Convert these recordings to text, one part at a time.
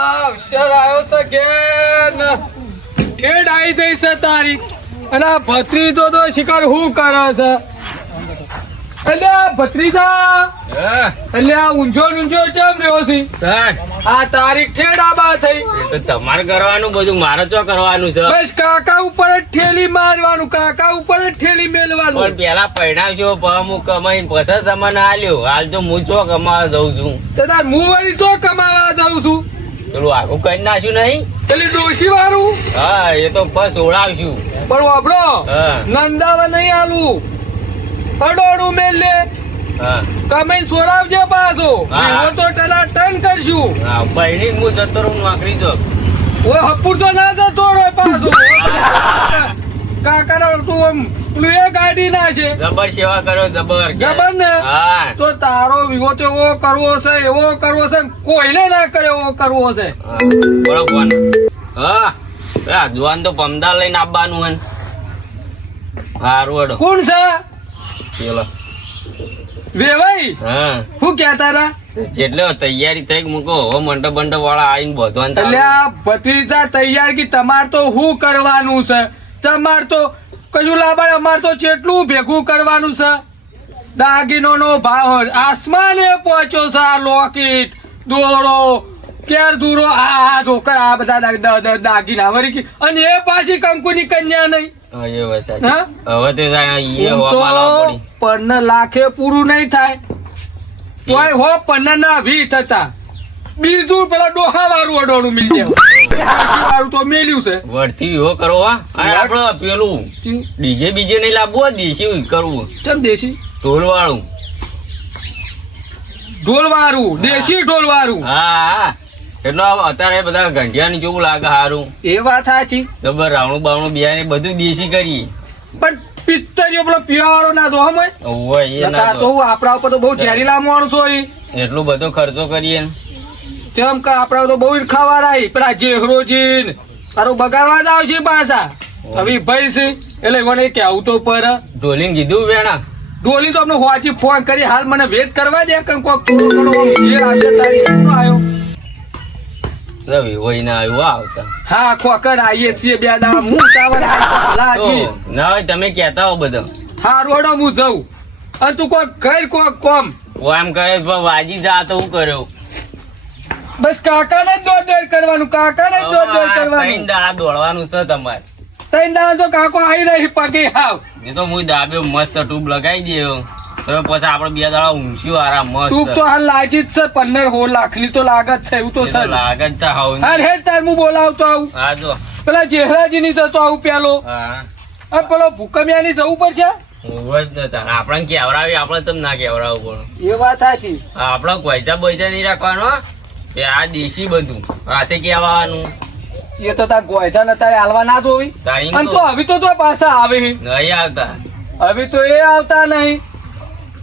અવસર આવ્યો છે કે ઠેડ આવી જઈ છે તારી અને ભત્રીજો તો શિકાર હું કરે છે એટલે ભત્રીજા એટલે આ ઊંઝો ચમ રહ્યો છે આ તારીખ ઠેડ આબા થઈ તો તમારે કરવાનું બધું મારે તો કરવાનું છે બસ કાકા ઉપર જ ઠેલી મારવાનું કાકા ઉપર જ ઠેલી મેલવાનું પણ પેલા પૈણાવશો હું કમાઈને પછી તમને આલ્યો હાલ તો હું ચો કમાવા જઉં છું તો તાર હું વળી ચો કમાવા જાઉં છું પેલું આગું કરી નાખ્યું નહીં પેલી ડોશી વાળું હા એ તો બસ ઓળાવશું પણ વાપરો હા નંદાવા નહીં આલું અડોડું મેલ લે હા કમાઈને છોડાવજે પાછો હા. હું તો ટના ટન કરશું હા પૈણી હું જતો રહું નોકરી જો ઓય હપુર તો ના જતો રે પાછો કાકા તું આમ પેલું એ ગાડી ના છે જબર સેવા કરો જબર જબર ને હા તો તારો વિવો તો એવો કરવો છે એવો કરવો છે કોઈને ના કરે એવો કરવો છે બરોબર હા આ જુવાન તો પમદાર લઈને આવવાનું હે હારું હેડો કોણ છે ચલો વેવાઈ હા હું કહેતા હતા જેટલે તૈયારી થઈ મૂકો હવે મંડપ બંડપ વાળા આવીને બધવાનું એટલે આ ભત્રીજા તૈયાર કે તમાર તો શું કરવાનું છે તમાર તો કશું લાભાય અમાર તો કેટલું ભેગું કરવાનું છે દાગીનો નો ભાવ આસમાને પહોંચ્યો છે આ લોકેટ દોડો કેર દૂરો આ જોકર આ બધા દાગીના વળી અને એ પાછી કંકુની કન્યા નહીં હવે તે જાણે તો પન્ન લાખે પૂરું નહીં થાય તોય હો પન્ન ના 20 થતા બીજું પેલા ડોહા વાળું અડોળું મિલી વાળું તો મેલ્યું છે વળતી એવો કરો હા અને આપડે પેલું ડીજે બીજે નહીં લાવવું દેશી કરવું કેમ દેશી ઢોલ વાળું ઢોલ વાળું દેશી ઢોલ વાળું હા એટલે અત્યારે બધા ઘંટિયા ની જેવું લાગે સારું એ વાત સાચી જબર રાવણું બાવણું બિયાને બધું દેશી કરીએ પણ પિત્તરીઓ પેલો પીવા વાળો ના જો હમ એ ના તો આપડા ઉપર તો બહુ ઝેરીલા માણસો એટલો બધો ખર્ચો કરીએ ને તેમ કે આપડા તો બહુ ખાવા રાઈ પેલા જેહરોજીન તારું બગાડવા જ આવશે પાછા હવે ભાઈ છે એટલે મને કેવું તો પર ઢોલિંગ કીધું વેણા ડોલી તો અમને હોવાથી ફોન કરી હાલ મને વેટ કરવા દે કે કોક જે આવશે તારી આવ્યો રવિ હોય ના આવ્યું આવતા હા ખોકર આવીએ છીએ બે દાડા હું કાવર લાજી ના હોય તમે કેતા હો બધા હા રોડો હું જઉં અને તું કોક ઘર કોક કોમ એમ કરે વાજી જા તો હું કર્યો બસ કાકાને જ દોડ કરવાનું કાકાને જ દોડ કરવાનું દાડા દોડવાનું છે તમારે ત્રણ દાડા તો કાકો આવી રહી પગે હાવ એ તો હું દાબ્યો મસ્ત ટ્યુબ લગાવી દયો તો પછી આપડે બે દાડા ઊંઘ્યું આરામ મસ્ત તું તો હાલ લાગી જ છે 15 લાખ ની તો લાગત છે એવું તો સર લાગત તો હાવ હાલ હેડ તાર હું બોલાવતો આવું હા જો પેલા જેહરાજી ની જતો આવું પેલો હા પેલો ભૂકમિયા ની જવું પડશે આપડે કેવડાવી આપડે તમ ના કેવડાવવું પડે એ વાત સાચી આપડે કોઈચા બોઈચા નહીં રાખવાનો એ આ દેશી બધું હાથે કેવાનું એ તો તાર ગોયજા ને તારે હાલવા ના જોવી અને તો હવે તો પાછા આવે નહીં આવતા હવે તો એ આવતા નહીં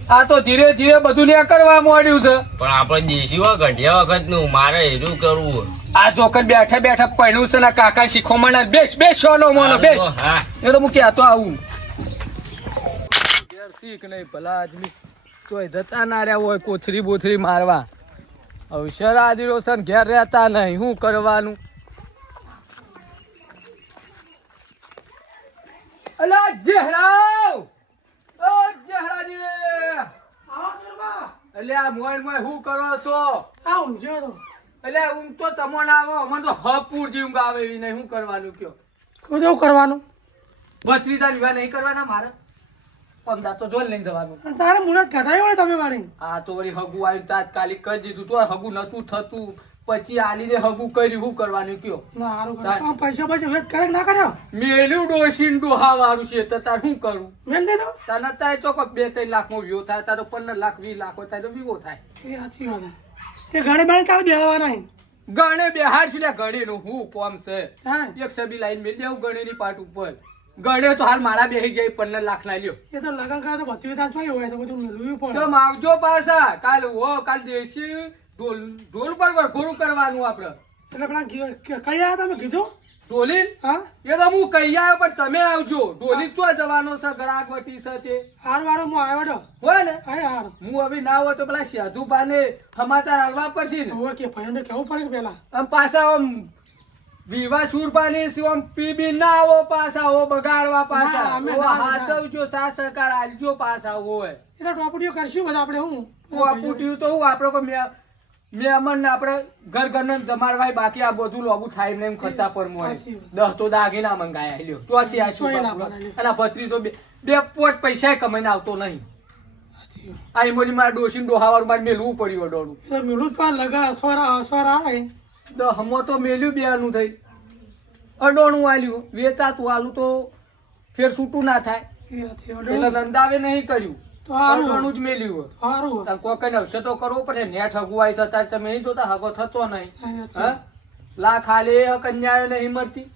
આ તો ધીરે ધીરે બધું ન્યા કરવા માંડ્યું છે પણ આપડે દેશી હોય ઘડિયા વખત નું મારે એનું કરવું આ જોકર બેઠા બેઠા પડ્યું છે ને કાકા શીખો મને બેસ સોનો મોનો બેસ એ તો હું કહેતો આવું શીખ નહીં ભલા આદમી તોય જતા ના રહ્યા હોય કોથરી બોથરી મારવા અવસર આદિરો છે ઘેર રહેતા નહીં શું કરવાનું અલા જહરાવ ઓ જહરાજી એટલે આ મોય શું કરો છો એટલે ઊંઘ તો તમને આવો મને તો હપૂર જેવું ગાવે એવી નહીં શું કરવાનું કયો શું કરવાનું બત્રીજા વિવાહ નહીં કરવાના મારે અમદાવાદ તો જોઈ લઈને જવાનું તારે મુરત ઘટાડ્યો ને તમે વાળી આ તો વળી હગુ આવ્યું તાત્કાલિક કરી દીધું તો હગુ નતું થતું પછી આલીને હગુ કર્યું શું કરવાનું કયો પૈસા પૈસા વેચ કરે ના કર્યો મેલ્યું ડોસીન ડોહા વાળું છે તો તાર શું કરું મેલ દે દો તને તાય તો 2-3 લાખ નો વ્યૂ થાય તારો 15 લાખ 20 લાખ થાય તો વિવો થાય એ સાચી વાત તે ઘરે બેન કાલે બેહવાના ગણે બેહાર છું ગણે નું હું કોમ છે હા એક સબી લાઈન મેલ જાવ ગણે ની પાટ ઉપર ગણે તો હાલ મારા બેહી જાય 15 લાખ ના લ્યો એ તો લગન કરે તો બધું તાર જોઈ હોય તો બધું મેળવ્યું પડે તો માવજો પાછા કાલ દેશી ઢોલ પર વરઘોડું કરવાનું આપડે એટલે પેલા કઈ આવ્યા તમે કીધું ઢોલી હા એ તો હું કહી આવ્યો પણ તમે આવજો ઢોલી ચો જવાનો છે ગરાક વટી છે તે હારું હારું હું આવ્યો ડો હોય ને હા હારું હું હવે ના હોય તો પેલા સાધુબાને સમાચાર હાલવા પડશે ને હવે કે ભાઈને કેવું પડે કે પેલા આમ પાછા આમ વિવાહ સુરપાની છે, આમ પીબી ના આવો પાછા હો બગાડવા ના, પાછા અમે હો ના, હાચવજો સાથ સહકાર આલજો પાછા હોય એ તો ટોપડીઓ કરશું બધા આપણે હું પૂટ્યું તો હું આપણે કોઈ મહેમાન ને આપણે ઘર ઘર જમાડવાય બાકી આ બધું લોબુ થાય ને એમ ખર્ચા પર મોય સાચી વાત. 10 તો દાગીના મંગાયા લ્યો ચોથી આ શું તોય ના કરું? બનાવી. અને આ ભત્રી તો બે પોટ પૈસા કમાઈને આવતો નહીં સાચી વાત. આ ઈમોની મારા ડોશીને ડોહાવાળું મારે મેલવું પડ્યું ડોળું એ તો મેલું જ પણ લગા અસવારા આવે હમો તો મેલ્યું બેનું થઈ અડોણું આલ્યું વેચાતું આલું તો ફેર છૂટું ના થાય એટલે લંદાવે નહીં કર્યું તો હારું અડોણું જ મેલ્યું હારું તાર કોઈ કઈ અવસર તો કરવો પડે નેટ હગુવાય છે તાર તમે નહીં જોતા હગો થતો નહીં હા લાખ હાલે કન્યાઓ નહીં મળતી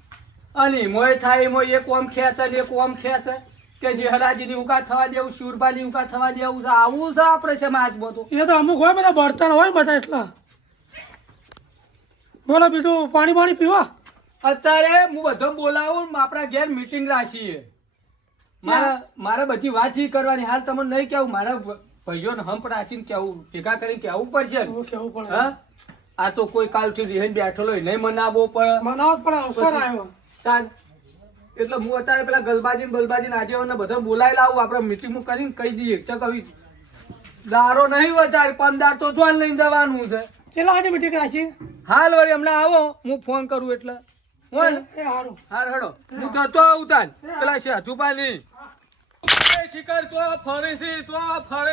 અને મોય થાય મોય એક ઓમ ખેંચે ને એક ઓમ ખેંચે કે જે હરાજીની ઉકા થવા દેવું શુરબાની ઉકા થવા દેવું છે આવું છે આપણે છે માજ બધું એ તો અમુક હોય બધા બળતણ હોય બધા એટલા બોલો બીજું પાણી પાણી પીવા અત્યારે હું બધો બોલાવું ને આપણા ઘેર મીટિંગ રાખીએ મારે બધી વાતચીત કરવાની હાલ તમને નહીં કેવું મારા ભાઈઓને હંપ રાખીને કેવું ભેગા કરીને કેવું પડશે ને. એવું કેવું પડે હા આ તો કોઈ કાલથી રીહન બેઠેલો હોય નહીં મનાવવો પડે મનાવ જ પડે અવસર આવ્યો તાન એટલે હું અત્યારે પેલા ગલબાજી બલબાજી આગેવાનને બધા બોલાવી લાવું આપણે મીટિંગ કરીને કહી દઈએ ચક હવે દારો નહીં વચાર 15 તો જોન લઈને જવાનું છે કેટલા વાગે મીટિંગ રાખી હાલ વળી હમણાં આવો હું ફોન કરું એટલે હોય ને એ હારું હાર હડો હું જતો આવું તાન પેલા સાધુપાની શિખર ચો ફરે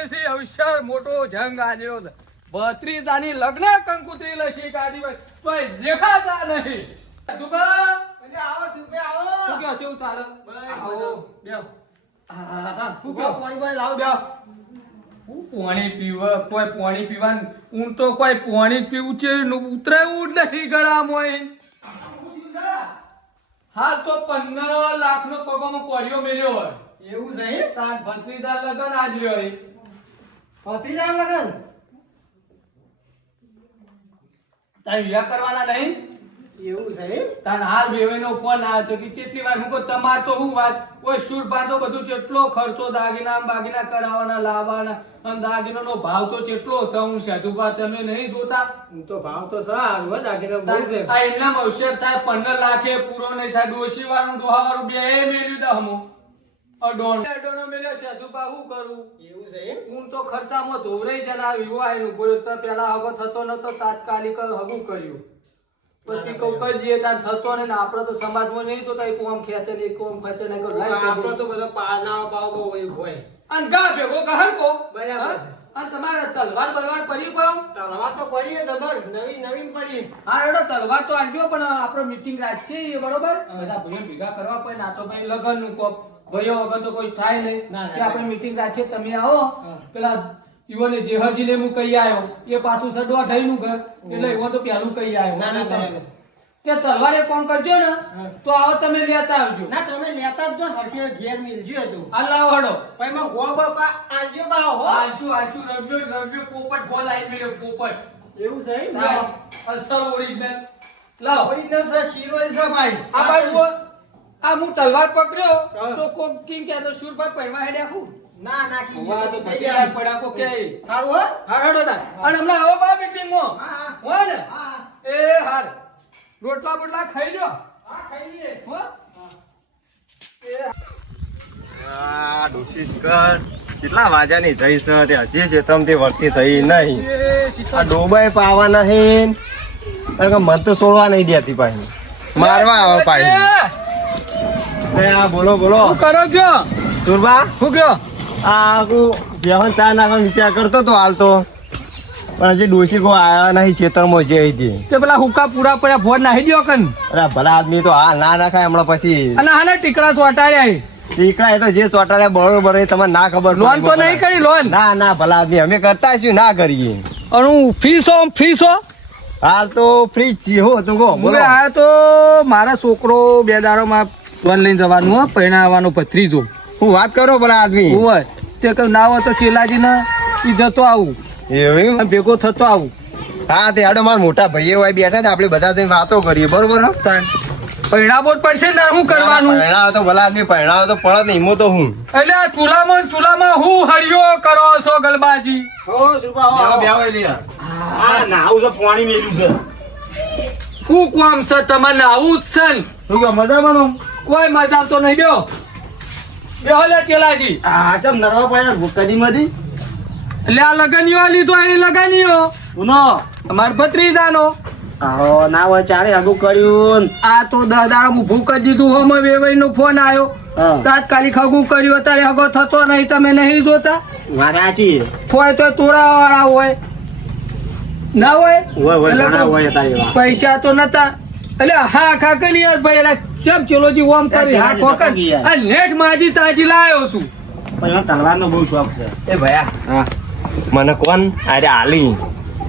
છે અવસર મોટો જંગ આલ્યો છે ભત્રીજાની લગ્ન કંકુત્રી લસી કાઢી હોય તોય દેખાતા નહીં સાધુબા શું કહો કેવું ચાલે આવો હા શું કહો હું પાણી પીવા કોઈ પાણી પીવાનું હું તો કોઈ પાણી જ પીવું છે ઉતરાયું જ નહીં ગળામાં હાલ તો 15 લાખનો પગોમાં પડ્યો મેલ્યો હોય એવું છે તાર ભત્રીજા લગન આજ રહ્યો એ. ભત્રીજા લગન તારે વિવાહ કરવાના નહીં એવું છે તાર હાલ બેવેનો ફોન આવ્યો તો કે કેટલી વાર હું કહું તમાર તો હું વાત કોઈ સુરભા તો બધું કેટલો ખર્ચો દાગીના બાગીના કરાવવાના લાવવાના અને દાગીનાનો ભાવ તો કેટલો છે હું સાધુબા તમે નહીં જોતા હું તો ભાવ તો સારું હો દાગીનો બહુ છે આ એમના અવસર થાય 15 લાખે પૂરો નહીં થાય ડોશી વાળું ડોહા વાળું બે મેળ્યું તો હમો અડોનો મેલ્યો સાધુબા શું કરું એવું છે હું તો ખર્ચામાં ધોવરાઈ જના વિવાહ બોલ્યો તો પેલા હગો થતો નતો તાત્કાલિક હગું કર્યું પછી કહું કરજે તાર થતો ને આપડે તો સમાજમાં નહીં તો કઈ કોમ ખેંચે ને કોમ ખેંચે ને આપણો તો બધો પાળનારો પાવ બહુ હોય અને ગા ભેગો કહર કો બરાબર છે. અને તમારે તલવાર બલવાર પડી કોમ તલવાર તો પડીએ જબર નવીન પડીએ હા એડો તલવાર તો આવજો પણ આપણે મીટિંગ રાખીએ બરોબર બધા ભાઈઓ ભેગા કરવા પડે ના તો ભાઈ લગન નું કોમ ભાઈઓ વગર તો કોઈ થાય નહીં ના, કે આપણે મીટિંગ રાખીએ તમે આવો હા. પેલા ઈવોને જેહરજીને હું કહી આવ્યો એ પાછું છે દોઢાઈનું ઘર એટલે ઈવો તો પેલું કહી આવ્યો ના બરાબર તે તલવારે કોમ કરજો ને હા. તો આવો તમે લેતા આવજો ના તમે લેતા જ જો હરખે ઘેર મિલજો હતું આ લાવો હડો પછી માં ગોળ ગોળ આલજો બાવ હો આલસુ રવ્યો પોપટ ગોલ આઈ મેલ્યો પોપટ એવું છે લાવો અસલ ઓરિજિનલ લાવો ઓરિજિનલ છે શીરો છે ભાઈ આ બાજુ આ હું તલવાર પકડ્યો હા. તો કોક કિંગ કે તો સુરપા પડવા હેડ્યા હું ના કી વાહ તો ભતીજા પડ્યા કો કે સારું હો હાર હડો તાર અને હમણાં આવો બા મીટિંગ માં હા હોય ને હા એ હાર રોટલા બોટલા ખાઈ લ્યો હા ખાઈ લઈએ હો આ ડોશી કર કેટલા વાજાની થઈ છે તે હજી છે તમ તે વર્તી થઈ નહીં એ આ શીખર ડોબાઈ પાવા નહીં કારણ કે મન તો છોડવા નહીં દેતી પાછી મારવા આવે પાછી એ આ બોલો શું કરો છો સુરબા શું કયો આ હું બેહન ચા નાખવાનો વિચાર કરતો તો હાલ તો પણ હજી ડોશી કો આયા નહીં ખેતરમાં જઈ હતી તે પેલા હુકા પૂરા પડ્યા ભોર નાહી દ્યો કન અરે ભલા આદમી તો હાલ ના નાખાય હમણાં પછી અને હાને ટીકડા ચોટાડ્યા દીકરા એ તો જે ચોટાડે બરોબર એ તમને ના ખબર લોન તો નહીં કરી લોન ના ના ભલા આદમી અમે કરતા શું ના કરીએ અને હું ફીસો હાલ તો ફ્રી જ છીએ હો તું કહો બોલો હવે આ તો મારા છોકરો બે દારોમાં લોન લઈને જવાનું હો પરણાવવાનો ભત્રીજો હું વાત કરો ભલા આદમી હોય તે કહું ના હોય તો ચેલાજી ને ઈ જતો આવું એવું અને ભેગો થતો આવું હા તે હાડો મારા મોટા ભાઈઓ હોય બેઠા હતા આપણે બધા થઈને વાતો કરીએ બરોબર હો? પૈણાબો જ પડશે ને શું કરવાનું પરણાવો તો ભલા આદમી પરણાવો તો પડે ને એમાં તો હું એટલે આ ચૂલામાં હું હરિયો કરો છો ગલબાજી બેહો, બેહો એટલે. આ નાવું છે પાણી મેલ્યું છે શું કામ છે તમને આવું જ છે ને? શું કહો મજામાં નો? કોઈ મજા તો નહીં બેહો લે ચેલાજી આ ચમ નરવા પડ્યા કદીમાંથી એટલે આ લગનીઓ લીધો એ લગનીઓ ઉનો અમાર ભત્રીજાનો આહો ના હોય ચારે આગું કર્યું આ તો દાદા ઊભું કરી દીધું હોમ વેવાઈ નો ફોન આવ્યો હા તાત્કાલિક હગું કર્યું અત્યારે હગો થતો નહીં તમે નહીં જોતા વાત સાચી ફોય તો તોડા વાળા હોય ના હોય હોય એટલે ઘણા તો હોય તારી વાત પૈસા તો નતા એટલે હા ખાકની યાર ભાઈ એટલે ચમ ચેલોજી ઓમ કરી હા ચેલાજી ખોકર સપોગી યાર. આ નેટ માજી તાજી લાયો છું પણ એનો તલવારનો બહુ શોખ છે એ ભયા હા મને કોણ અરે આલી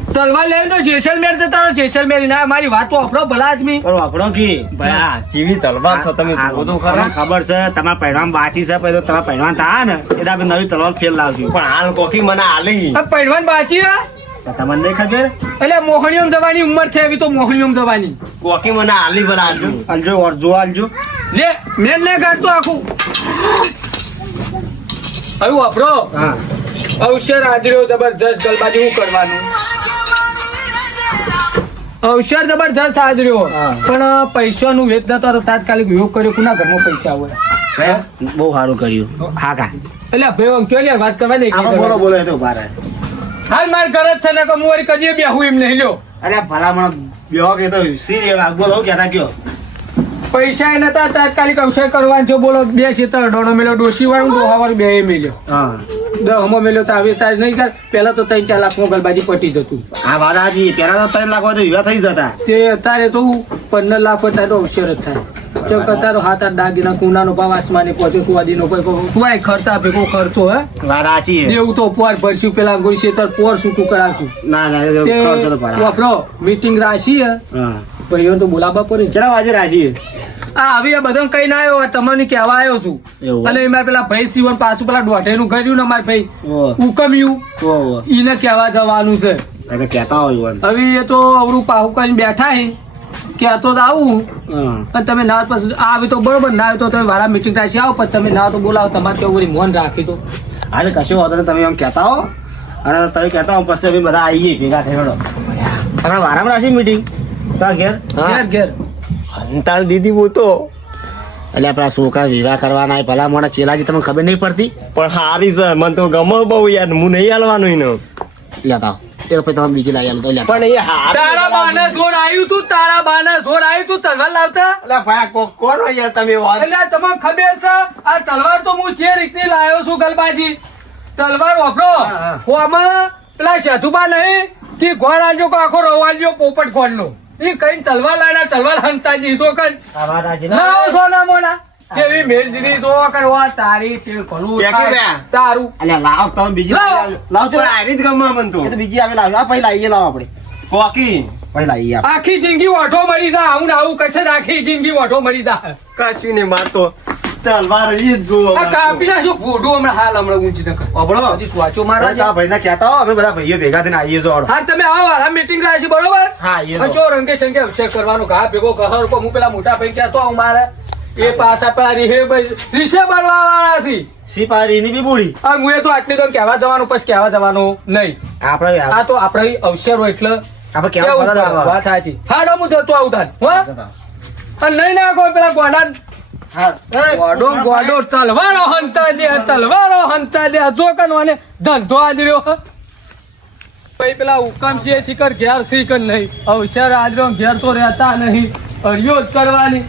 તલવાર લેવું તો જેસલમેર જતા રહો જેસલમેર ના મારી વાત તો અફરો ભલા આદમી પણ આપણો કી ભયા જીવી તલવાર છે તમે આ જોવો તો તમને ખરા ખબર છે તમારા પહેરવામાં બાકી છે પછી તો તમારા પહેરવાનું થાય ને એટલે આપણે નવી તલવાર ફેલ લાવશું પણ હાલ કોકી મને આલી આ પહેરવાન બાકી હે તો તમને નહીં ખબર એટલે મોહણીઓમ જવાની ઉંમર છે એવી તો મોહણીઓમ જવાની કોકી મને આલી ભલા આલજો આલજો અરજો આલજો લે મેન ને કાઢતો આખું હવે વાપરો હા અવસર આદર્યો જબરજસ્ત ગલબાજી શું કરવાનું અવસર જબરજસ્ત આદર્યો હા. પણ પૈસાનું વેચ નતા તો તાત્કાલિક યોગ કર્યો કોના ઘરમાં પૈસા હોય બહુ સારું કર્યું હા કા એટલે ભાઈ કયો યાર વાત કરવા નહીં આપણે બોલો બોલો એ તો ઉભા રહે હાલ માર ઘર જ છે ને કે હું વળી કદી બેહું એમ નહીં લ્યો અરે ભલામણ બેહો કે તો સી બોલો કહેતા કયો પૈસા એ નતા તાત્કાલિક અવસર કરવાનું છે બોલો બે શેતર ડોનો મેલ્યો ડોસી વાળું ડોહાવાર બે મેલ્યો હા દહમો મેલ્યો તો હવે તાર નહીં કર પેલા તો 3-4 લાખ ગલબાજી પટી જતું હા વાત હાજી પેલા તો 3 લાખ હોય તો વિવાહ થઈ જતા તે અત્યારે તો 15 લાખ હોય ત્યારે તો અવસર જ થાય ચક અત્યારે 7-8 દાગીના કુનાનો ભાવ આસમાને પહોંચે સુવાદીનો કોઈ ખર્ચા ભેગો ખર્ચો હે વાત સાચી દેવું તો પોર ભરશું પેલા ગોળી શેતર પોર છૂટું કરાવશું ના ના એ તો તે ખર્ચો તો ભરા વાપરો મીટિંગ રાશી હે હા ભાઈઓ તો બોલાવવા પડે ને. ચલા વાજે રાજી આ આવી આ બધાને કઈ ના આવ્યો તમને કહેવા આવ્યો છું એવું. અને એમાં પેલા ભાઈ સીવન પાછું પેલા દોઢેનું કર્યું ને મારા ભાઈ ઓ ઉકમ્યું ઓ ઈને કહેવા જવાનું છે એટલે કહેતા હોય વન હવે એ તો અવરું પાહુ કરીને બેઠા હે કહેતો તો આવું હા અને તમે ના આવે પછી આવી તો બરોબર ના આવે તો તમે મારા મીટિંગ રાશી આવો પછી તમે ના તો બોલાવો તમારે કેવું વળી મોન રાખી તો આજે કશો વાંધો નહીં તમે એમ કહેતા હો અને તમે કહેતા હો પછી અમે બધા આવીએ ભેગા થઈ હેડો આપણે વારામાં રાખી મીટિંગ તા ઘેર ઘેર ઘેર અંતાર દીદી બોતો એટલે આપણા છોકરા વિવાહ કરવાના ભલા મોડા ચેલાજી તમને ખબર નહીં પડતી પણ હારી છે મને તો ગમે બહુ યાર હું નહીં હાલવાનું એને લેતા એ પછી તમે બીજી લાવી આલો તો લેતા પણ એ હારી તારા બાને જોર આવ્યું તું તારા બાને જોર આવ્યું તું તલવાર લાવતા અલા ભાઈ કોણ હોય યાર તમે વાત એટલે તમને ખબર છે આ તલવાર તો હું જે રીતની લાવ્યો છું ગલબાજી તલવાર વાપરો આમાં પેલા સાધુબા નહીં કે ગોળ આલજો કે આખો રવાલજો પોપટ ગોળ નો એ કઈ તલવાર લાના તલવાર હંતા જીસો કર આ વાત આજે લાવો સોના મોના જેવી મેલ દીધી જો કરવા તારી તેલ ભલું ક્યાં કે થાય. બે? તારું અલ્યા લાવ તમે બીજી લાવો. લાવ પણ હારી જ ગમે મને તો એ તો બીજી આવે લાવ આ પહેલા આવીએ લાવ આપણે કોકી પહેલા આવીએ આપણે આખી જિંદગી ઓઠો મરી જા આવું ને આવું કરશે ને આખી જિંદગી ઓઠો મરી જા કશું નહીં મારતો તલવાર ઈ જ જોવો આ કાપી નાખશું ફોટો હમણાં હાલ હમણાં ઊંચી નકર અબળો હજી સ્વાચો મારવા આ ભાઈને કહેતા હો અમે બધા ભાઈઓ ભેગા થઈને આવીએ છો હા તમે આવો આ મીટિંગ રાખી બરોબર હા એ અને જો રંગે સંગે અભિષેક કરવાનો ઘા ભેગો કહર કો હું પેલા મોટા ભાઈ કહેતો હું મારે એ પાછા પેલા રીસે બનવા વાળા છે સિપારી ની બી બુડી અને હું એ તો આટલી તો કહેવા જવાનું પછી કહેવા જવાનું નહીં આપણે આ તો આપણે અવસર હોય એટલે આપણે કેવું કેવું ફરજ પડે, વાત સાચી હા હું જતો આવું તાન હો આવે અને નહીં નાખો પેલા ગોડા હા ગોડો ગોડો તલવારો હંતા દે જો કનવાને ધંધો આદર્યો ભાઈ પેલા હુકમ છે શિખર ઘેર શિખર નહીં અવસર આદર્યો ઘેર તો રહેતા નહીં હરિયો જ કરવાની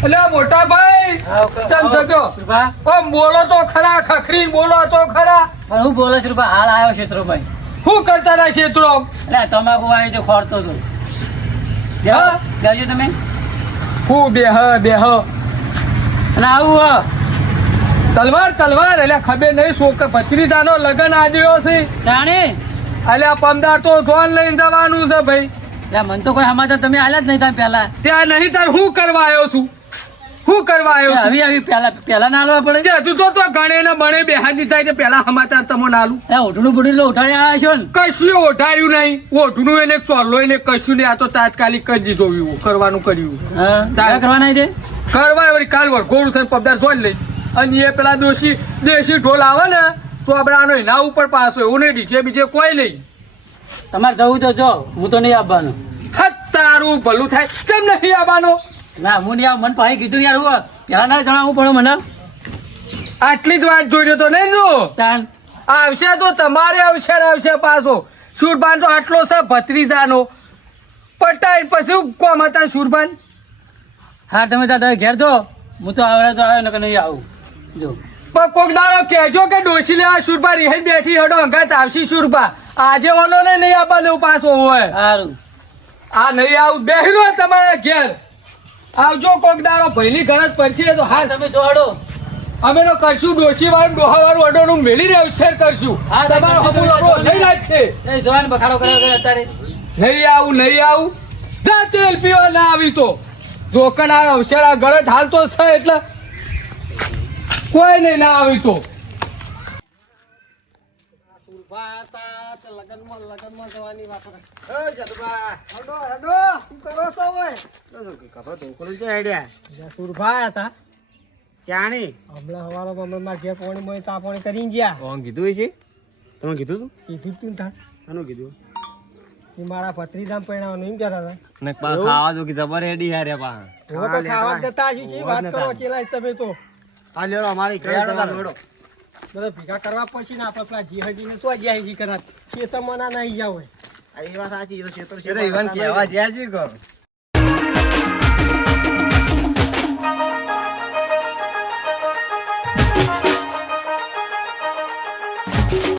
એટલે મોટા ભાઈ તેમ શક્યો ઓમ બોલો તો ખરા ખખરી બોલો તો ખરા પણ હું બોલો છું હાલ આવ્યો ક્ષેત્રોભાઈ શું કરતા હતા ક્ષેત્રો એટલે તમાકુ વાળી તો ખોરતો હતો હા બેજો તમે હું બેહ અને આવું તલવાર એટલે ખબર નહીં છોકર ભત્રીજાનો લગન આદર્યો છે જાણી એટલે પમદાર તો જોન લઈને જવાનું છે ભાઈ એટલે મને તો કોઈ સમાચાર તમે આલ્યા જ નહીં તમે પેલા ત્યાં નહીં તાર હું કરવા આવ્યો છું શું કરવા આવ્યો છું? આવી આવી પેલા ના આલવા પડે જે હજુ તો ગણે ને બણે બેહાડી થાય છે પેલા સમાચાર તમને આલું ઓઢણું બુઢું તો ઉઠાડી આવ્યા છો ને કશું ઓઢાયું નહીં ઓઢનું એને ચોલ્લો એને કશું નહીં આ તો તાત્કાલિક કરી દીધો એવું કરવાનું કર્યું હા ક્યાં કરવાના છે કરવા વળી કાલ વરઘોડું છે ને પબદાર જોઈ લઈ અને એ પેલા દેશી ઢોલ આવે ને ચોબડાનો એના ઉપર પાછો એવું નહીં ડીજે બીજે કોઈ નહીં તમારે જવું તો જો હું તો નહીં આવવાનો હા તારું ભલું થાય કેમ નહીં આવવાનો ના હું નહીં આવું મને પાસે કીધું યાર હું પેલા ના જણાવવું પડે મને આટલી જ વાત જોઈ તો નહીં જો તાન આવશે તો તમારે આવશે પાછો સુરભાન તો આટલો છે ભત્રીજાનો પટાઈ પછી કોમ હતા સુરભાન હા તમે તાર ઘેર દો હું તો આવડે તો આવ્યો ને કે નહીં આવું જો પણ કોક દાડો કહેજો કે ડોસી લેવા સુરભા રિહાઈ બેઠી હડો અંગાત આવશી સુરભા આજે ઓલો ને નહીં આપવાનો પાછો હોય સારું આ નહીં આવું બેહલો તમારા ઘેર આવજો કોક દાડો ભાઈની ગરજ પડશે તો હા તમે જોડો અમે તો કરશું ડોસી વાળું ડોહા વાળું અડોનું મેલી રહ્યું છે કરશું હા, તમારો તમે હમું અડો લઈ રાખશે એ જોવાને બખાડો કર્યો છે અત્યારે નહીં આવું જા તેલ પીવા ના આવી તો જોકન આ અવસર આ ગરજ હાલતો છે એટલે કોઈ નહીં ના આવી તો લગનમાં જવાની વાત કરે. એ જતુભા હેડો હેડો શું કરો છો ઓય? ખબર ઢોકળું છે આઈડિયા જ્યાં સુરભા હતા ચાણી હમણાં હવારમાં અમે મારા ઘેર પાણી મળી તા પાણી કરીને ગયા ઓન કીધું છે તમે કીધું તું કીધું તું તાર આનું કીધું એ મારા ભત્રીજાને પરણાવવાનું એમ કહેતા હતા ને ખાવા દો કે જબર હેડી હારે પા હવે તો ખાવા જ જતા હજી છે વાત કરો ચેલા તમે તો આ લેરો અમારી કઈ લેડો બધા ભેગા કરવા પડશે ને આપણે પેલા જીહજીને તો જ્યાં જી કરા ખેતરમાં ના નહીં જાવ હોય આ એ વાત સાચી એ તો ક્ષેત્ર છે તો ઈવન કેવા જ્યાં છે કો